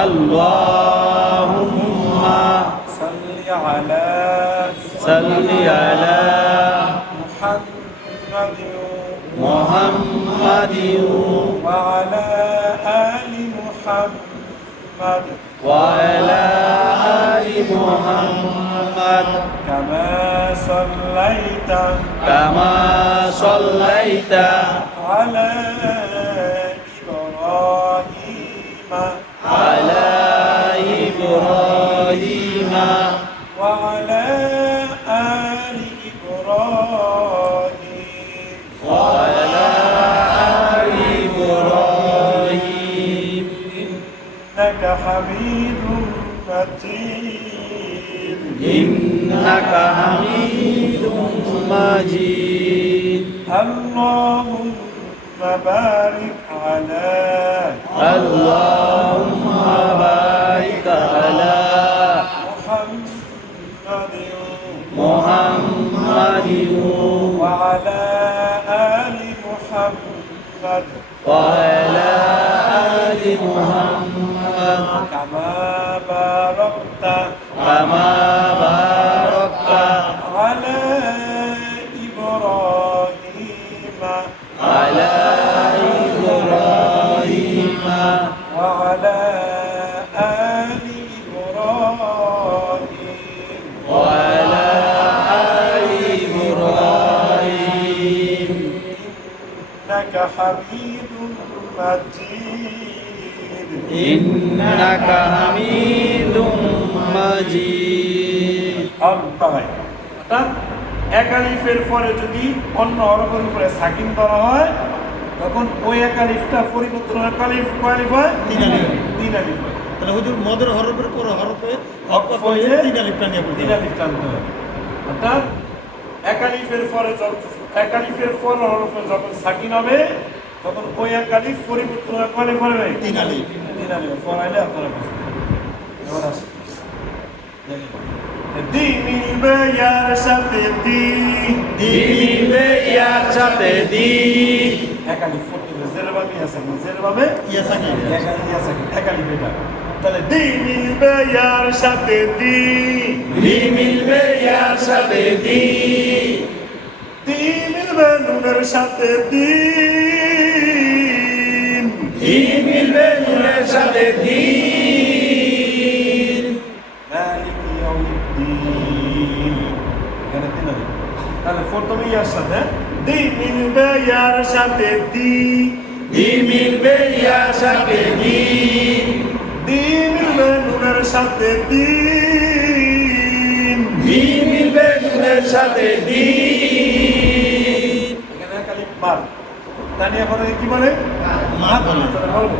Allahumma salli ala Muhammadin wa ala ali Muhammad wa ala ali Muhammad kama sallaita ala Ibrahim wa ala ali Ibrahim wa ala ali Ibrahim innaka hamidum majid innaka hamidum majid Allahumma barik ala Allahumma barik ala Muhammadin wa ala ali Muhammad wa ala ali Muhammad kama barakta kama barakta ala Ibrahim ala Ibrahim wa ala ali Ibrahim wa ala ali Ibrahim innaka hamidum majid innaka hamidum majid অর্থাৎ এক আলিফের পরে যদি অন্য হরফের উপরে সাকিন ধরা হয় তখন ওই এক আলিফটা পরিবর্তন হয় কয় আলিফ হয়? তিন আলিফ হয়। তাহলে হুজুর মদের হরফের পর হরফে অক্ষ হয়ে তিন আলিফ টানিয়ে পড়তে তিন আলিফ টানতে হয়। অর্থাৎ এক আলিফের পর হরফে যখন সাকিন হবে তখন ওই এক আলিফ পরিবর্তন হয় কয় আলিফ হয়? তিন আলিফ। তিন আলিফ পড়াইলে আপনারা বুঝবেন। এবার আসুন দি মিলবে ইয়ার সাথে দি দিবে ইয়ার সাথে দি এক আলিফ পড়তে হবে জের বাবে ইয়া সাকিন এক আলিফ এটা তাহলে দি মিলবে ইয়ার সাথে দি দি মিলবে ইয়ার সাথে দি দি মিলবে নুনের সাথে দি দি মিলবে নুনের সাথে দি মালিক ইয়াউমিদ্দিন এখানে তিন আলিফ তাহলে প্রথমে ইয়ার সাথে দি মিলবে ইয়ার সাথে দি দি মিলবে ইয়ার সাথে দি দি মিলবে নুনের সাথে দি দি মিলবে নুনের সাথে দি এখানে এক আলিফ মার তানিয়া পরে কি বলে মা বলে তাহলে বলবো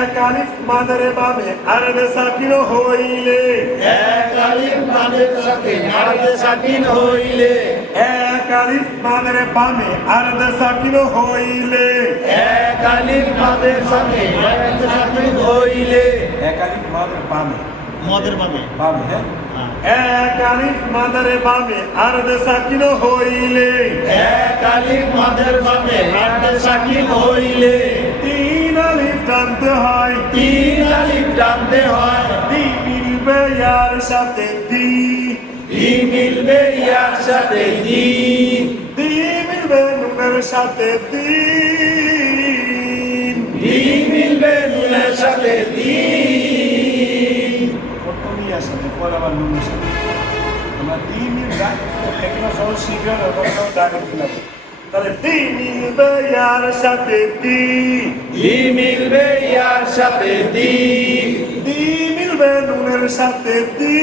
এক আলিফ মাদারে বামে আরবে সাকিন হইলে এক আলিফ মাদের সাথে আরবে সাকিন হইলে এক আলিফ মাদারে বামে আরবে সাকিন হইলে এক আলিফ মাদের সাথে আরবে সাকিন হইলে এক আলিফ মাদারে বামে মদের বাবে বামে এক আলিফ মাদারে বামে আরবে সাকিন হইলে এক আলিফ মাদের সাথে আরবে সাকিন হইলে তিন আলিফ টানতে হয় তিন আলিফ টানতে হয় দি মিলবে ইয়ার সাথে দি দি মিলবে ইয়ার সাথে দি দি মিলবে নুনের সাথে দি দি মিলবে নুনের সাথে দি প্রথম ইয়ার সাথে পরে আবার নুনের সাথে আমরা দি মিলবে এগুলো সব শিখে ডাকে দিলাম তাহলে দি মিলবে ইয়ার সাথে দি দি মিলবে ইয়ার সাথে দি দি মিলবে নুনের সাথে দি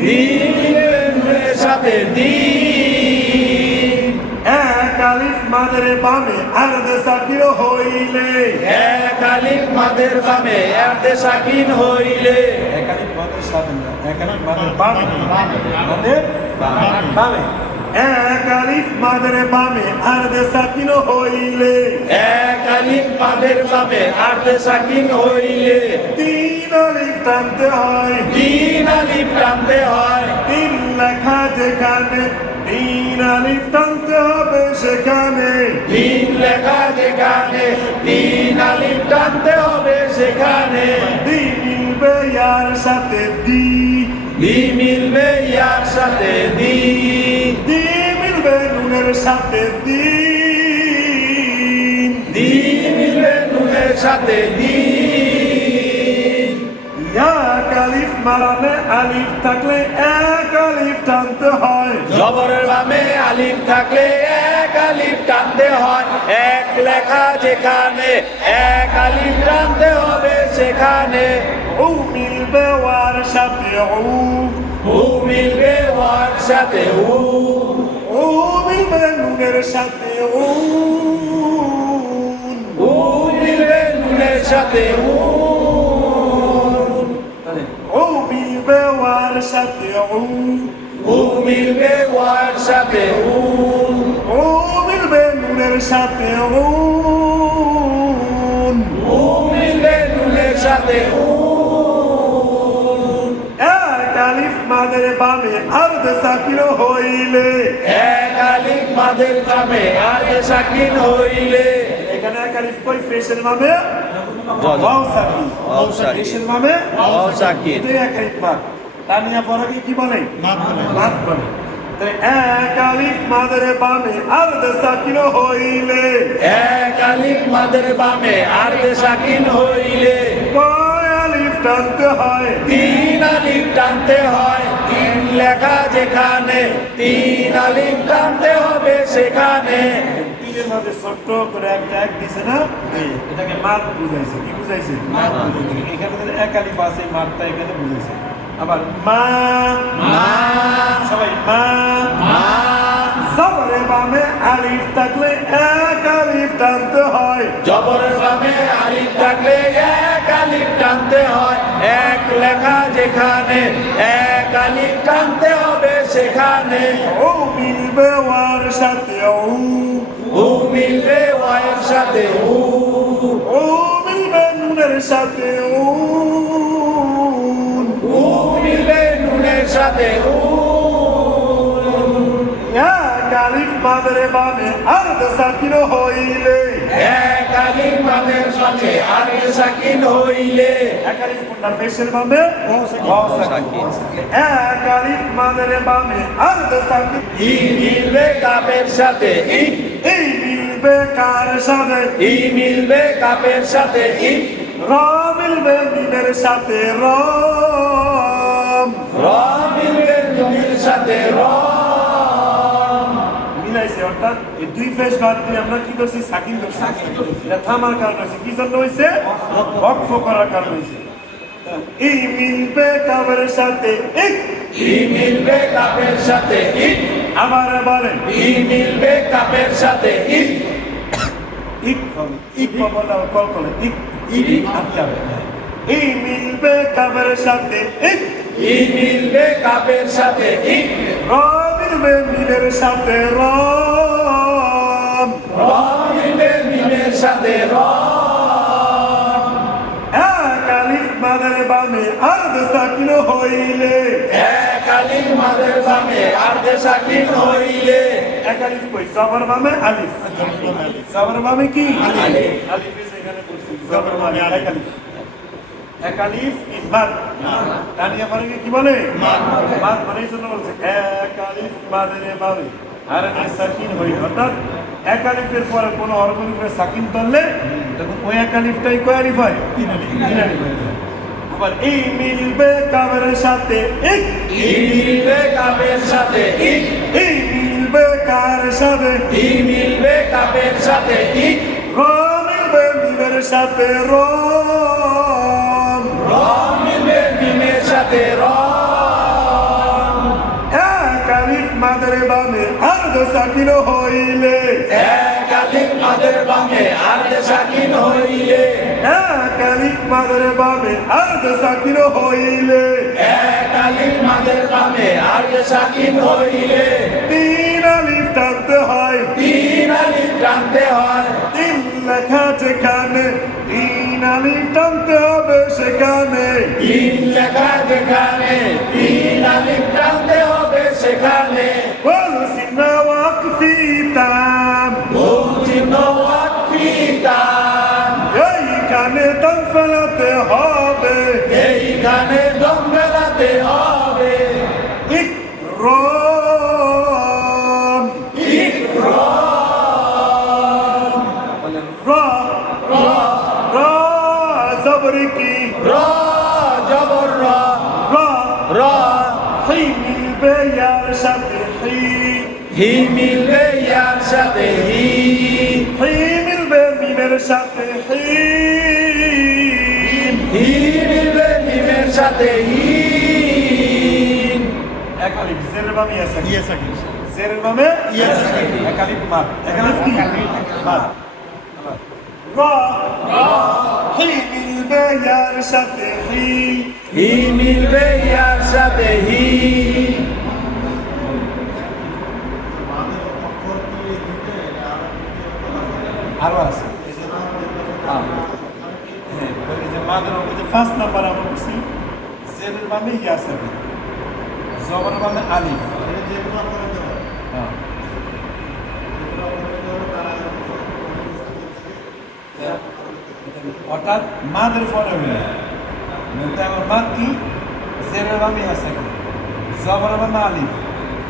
দি মিলবে নুনের সাথে দি এক আলিফ মাদারে বামে আরবে সাকিন হইলে এক আলিফ মাদের বামে আরবে সাকিন হইলে এক আলিফ মাদারে সাথে না এক আলিফ মাদারে বামে মাদের বামে এক আলিফ মাদারে বামে আরবে সাকিন হইলে এক আলিফ মাদের বামে আরবে সাকিন হইলে তিন আলিফ টানতে হয় তিন আলিফ টানতে হয় তিন লেখা যেখানে তিন আলিফ টানতে হবে সেখানে তিন লেখা যেখানে তিন আলিফ টানতে সাথে দিন দিন মিলবে নুনের সাথে দিন এক আলিফ মারামে আলিফ থাকলে এক আলিফ টানতে হয় জবরের বামে আলিফ থাকলে এক আলিফ টানতে হয় এক লেখা যেখানে এক আলিফ টানতে হবে সেখানে ও মিলবে ওয়ার সাথে ও মিলবে ওয়ার সাথে ও মিলবে নুনের সাথে ও মিলবে নুনের সাথে ও মিলবে ওয়ার সাথে ও মিলবে ওয়ার সাথে ও মিলবে নুনের সাথে ও মিলবে নুনের সাথে এক আলিফ মাদের বামে আর্ধ সাকিন হইলে এক আলিফ মাদের বামে আর সাকিন হইলে এখানে এক আলিফ কই ফেসের বামে ওয়াও সাকিন ওয়াও সাকিন ফেসের বামে ওয়াও সাকিন দুই এক আলিফ মাদ তানিয়া পরকে কি বলে মাদ বলে। মাদ বলে তাই এক আলিফ মাদের বামে আর্ধ সাকিন হইলে এক আলিফ মাদের বামে আর সাকিন হইলে কয় আলিফ টানতে হয় তিন আলিফ টানতে হয় তিন লেখা যেখানে তিন আলিফ টানতে হবে সেখানে তিনের মধ্যে ছোট্ট করে একটা এক দিছে না এটাকে মাদ বুঝাইছে কি বুঝাইছে এখানে যদি এক আলিফ আছে মাদটা এখানে বুঝাইছে আবার মা মা সবাই মা মা জবরে বামে আলিফ থাকলে এক আলিফ টানতে হয় জবরের বামে আলিফ থাকলে এক আলিফ টানতে হয় এক লেখা যেখানে এক আলিফ টানতে হবে সেখানে ও মিলবে ওয়ার সাথে ও মিলবে ওয়ার সাথে ও মিলবে নুনের সাথে ও মিলবে নুনের সাথে এক আলিফ মাদের বামে আর্ধ সাকিন হইলে এক আলিফ মাদের সাথে আর সাকিন হইলে এক আলিফ কোনটা ফেসের বামে ওয়াও সাকিন এক আলিফ মাদের বামে আর্ধ সাকিন ই মিলবে কাপের সাথে ই এই মিলবে কার সাথে ই মিলবে কাপের সাথে ই র মিলবে মিমের সাথে রম র মিলবে নুনের সাথে র মিলাইছে অর্থাৎ এই দুই ফেস বাদ দিয়ে আমরা কি করছি সাকিন করছি এটা থামার কারণ হয়েছে কি জন্য হয়েছে ওয়াকফ করার কারণ হয়েছে এই মিলবে কাবের সাথে এক ই মিলবে কাপের সাথে ই আবার বলেন ই মিলবে কাপের সাথে ই ইক হবে ইক বলা কল করে ইক ইক। আটকে হবে এই মিলবে কাবের সাথে এক ই মিলবে কাপের সাথে ই র মিলবে মিমের সাথে রম র মিলবে মিমের সাথে র এক আলিফ মাদের বামে আর্ধ সাকিন হইলে এক আলিফ মাদের বামে আর সাকিন হইলে এক আলিফ কই জবর বামে আলিফ জবর বামে কি আলিফ। আলিফ এসে এখানে পড়ছি জবর বামে এক আলিফ এক আলিফ ইমাদ তানিয়া পরে কি বলে মাদ মানে এই জন্য বলছে এক আলিফ মাদের বামে আর সাকিন হই অর্থাৎ এক আলিফের পরে কোনো হরফের উপরে সাকিন ধরলে তখন ওই এক আলিফটাই কয় আলিফ হয় তিন আলিফ হয়ে যায় আবার এই মিলবে কাবের সাথে এক ই মিলবে কাপের সাথে ই এই মিলবে কার সাথে ই মিলবে কাপের সাথে ই র মিলবে মিমের সাথে রম র মিলবে মিমের সাথে র এক আলিফ মাদের বামে আর্ধ সাকিন হইলে এক আলিফ মাদের বামে আর সাকিন হইলে এক আলিফ মাদের বামে আর্ধ সাকিন হইলে এক আলিফ মাদের বামে আর সাকিন হইলে তিন আলিফ টানতে হয় তিন আলিফ টানতে হয় তিন লেখা যেখানে তিন আলিফ টানতে হবে সেখানে তিন লেখা যেখানে তিন আলিফ টানতে হবে সেখানে বলছি না ওয়াকফি তাম ঘুম চিহ্ন ওয়াকিতাম এইখানে দম ফেলাতে হবে এইখানে দম মেলাতে হবে ইকরাম ইকরাম জবরে কি র জবর র র র হি মিলবে ইয়ার সাথে হি মিলবে ইয়ার সাথে হি হি মিলবে মিমের সাথে হি মিলবে মিমের সাথে হিন এক আলিফ জেরের বামে ইয়া সাকিন ইয়া সাকিন জেরের বামে ইয়া সাকিন এক আলিফ মাদ এক আলিফ কি মাদ র হি মিলবে ইয়ার সাথে হি মিলবে ইয়ার সাথে হি আরো আছে হ্যাঁ বলি যে মাদের মধ্যে ফার্স্ট নাম্বার আমরা বলছি জেরের বামে ইয়া সাকিন জবরের বামে আলিফ হ্যাঁ অর্থাৎ মাদের পরে হইল বলতে আমার মাদ কি জেরের বামে ইয়া সাকিন জবরের বামে আলিফ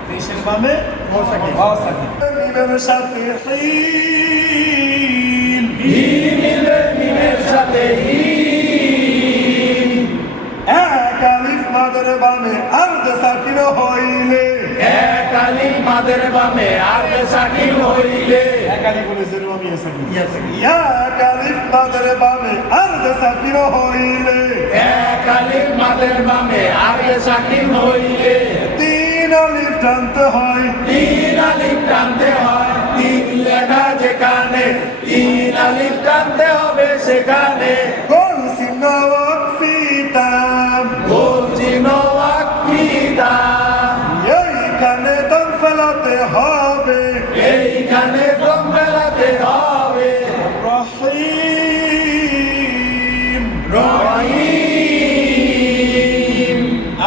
পেশের বামে ওয়াও সাকিন মিমের সাথে হিন হি মিলবে মিমের সাথে হিন এক আলিফ মাদের বামে আর্ধ সাকিন হইলে এক আলিফ মাদের বামে আর সাকিন হইলে এক আলিফ বলে জেরের বামে ইয়া সাকিন ইয়া সাকিন এক আলিফ মাদের বামে আর্ধ সাকিন হইলে এক আলিফ মাদের বামে আর সাকিন হইলে তিন আলিফ টানতে হয় তিন আলিফ টানতে হয় তিন লেখা যেখানে তিন আলিফ টানতে হবে সেখানে গোল চিহ্ন ওয়াকফিতাম গোল চিহ্ন ওয়াকফিতা এইখানে দম ফেলাতে হবে এইখানে দম ফেলাতে হবে রহিম রহিম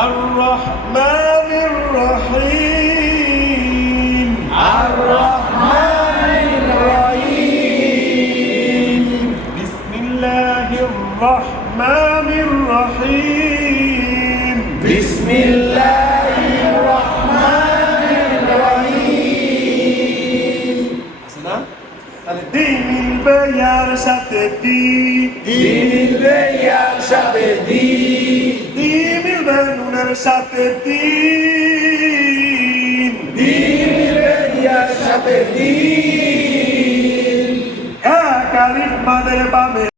আর রহমানির রহিম আর রহমানির রহিম বিসমিল্লাহির রহমানির রহিম বিসমিল্লাহির রহমানির রহিম আছে না তাহলে দি মিলবে ইয়ার সাথে দি দি মিলবে ইয়ার সাথে দি দি মিলবে নুনের সাথে তিন দি মিলবে ইয়ার সাথে দি এক আলিফ মাদের বামে